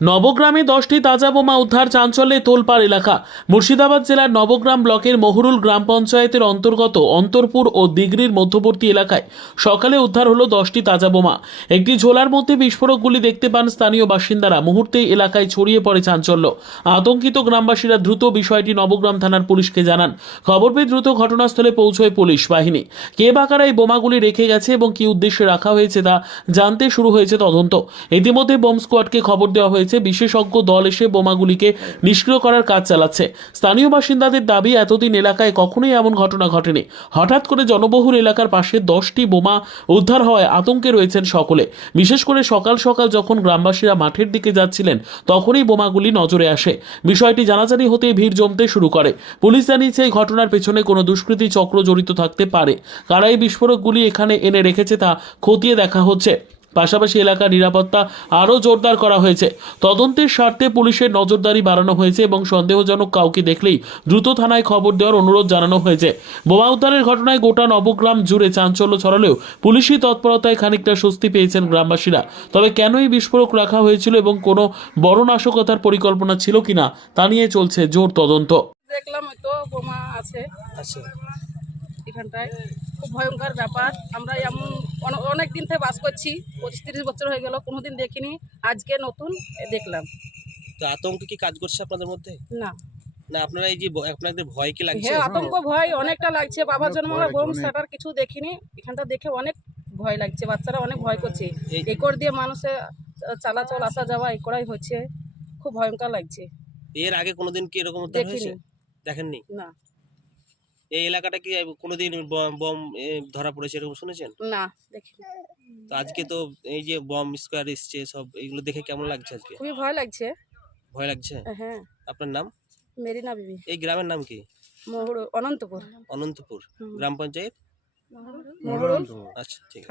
নবগ্রামে 10টি তাজা বোমা উদ্ধার, চাঞ্চল্যে তোলপাড় এলাকা। মুর্শিদাবাদ জেলার নবগ্রাম ব্লকের মহুরুল গ্রাম পঞ্চায়েতের অন্তর্গত অন্তরপুর ও দিগরির মধ্যবর্তী এলাকায় সকালে উদ্ধার হলো 10টি তাজা বোমা। একটি ঝোলার মধ্যে বিস্ফোরকগুলি দেখতে পান স্থানীয় বাসিন্দারা। মুহূর্তেই এলাকায় ছড়িয়ে পড়ে চাঞ্চল্য। আতঙ্কিত গ্রামবাসীরা দ্রুত বিষয়টি নবগ্রাম থানার পুলিশকে জানান। খবর পেয়ে দ্রুত ঘটনাস্থলে পৌঁছয় পুলিশ বাহিনী। কে বা কারা এই বোমাগুলি রেখে গেছে এবং কী উদ্দেশ্যে রাখা হয়েছে তা জানতে শুরু হয়েছে তদন্ত। ইতিমধ্যে বোম স্কোয়াডকে খবর দেওয়া হয়েছে। বিশেষজ্ঞ দল এসে বোমাগুলিকে নিষ্ক্রিয় করার কাজ চালাচ্ছে। স্থানীয় বাসিন্দাদের দাবি, এতদিন এলাকায় কখনোই এমন ঘটনা ঘটেনি। হঠাৎ করে জনবহুল এলাকার পাশে 10টি বোমা উদ্ধার হওয়ায় আতঙ্কে রয়েছেন সকলে। বিশেষ করে সকাল সকাল যখন গ্রামবাসীরা মাঠের দিকে যাচ্ছিলেন তখনই বোমাগুলি নজরে আসে। বিষয়টি জানাজানি হতেই ভিড় জমতে শুরু করে। পুলিশ জানিয়েছে এই ঘটনার পেছনে কোনো দুষ্কৃতী চক্র জড়িত থাকতে পারে। কারা এই বিস্ফোরকগুলি এখানে এনে রেখেছে তা খতিয়ে দেখা হচ্ছে। পাশাপাশি এলাকার নিরাপত্তা আরও জোরদার করা হয়েছে। তদন্তের স্বার্থে পুলিশের নজরদারি বাড়ানো হয়েছে এবং সন্দেহজনক কাউকে দেখলেই দ্রুত থানায় খবর দেওয়ার অনুরোধ জানানো হয়েছে। বোমা উদ্ধারের ঘটনায় গোটা নবগ্রাম জুড়ে চাঞ্চল্য ছড়ালেও পুলিশি তৎপরতায় খানিকটা স্বস্তি পেয়েছেন গ্রামবাসীরা। তবে কেন এই বিস্ফোরক রাখা হয়েছিল এবং কোনো বড় নাশকতার পরিকল্পনা ছিল কিনা তা নিয়ে চলছে জোর তদন্ত। দেখলাম তো বোমা আছে আচ্ছা, এখানটায়, খুব ভয়ঙ্কর ব্যাপার। আমরা এমন অনেক দিন থেকে বাস করছি, 25-30 বছর হয়ে গেল, কোনোদিন দেখিনি। আজকে নতুন দেখলাম। তো আতঙ্ক কি কাজ করছে আপনাদের মধ্যে? না, না আপনারা এই যে আপনাদের ভয় কি লাগছে? হ্যাঁ আতঙ্ক ভয় অনেকটা লাগছে। বাবার জন্য আমরা বোম শাটার কিছু দেখিনি, এখানটা দেখে অনেক ভয় লাগছে। বাচ্চারা অনেক ভয় করছে। এই কর দিয়ে মানুষের চলাচল আসা যাওয়া এই করাই হচ্ছে, খুব ভয়ঙ্কর লাগছে। এর আগে কোনোদিন কি এরকম উদ্ধার হয়েছে? দেখিনি দেখেননি? না। এই এলাকাটা কি কোনোদিন বম ধরা পড়েছে এরকম শুনেছেন? না দেখিনি। তো আজকে তো এই যে বম স্কোয়াড এসছে, সব এগুলো দেখে কেমন লাগছে আজকে? খুবই ভয় লাগছে। ভয় লাগছে? হ্যাঁ। আপনার নাম? মেরিনা বিবি, এই গ্রামের নাম কি? অনন্তপুর। অনন্তপুর গ্রাম পঞ্চায়েত। মহুরুল আচ্ছা, ঠিক আছে।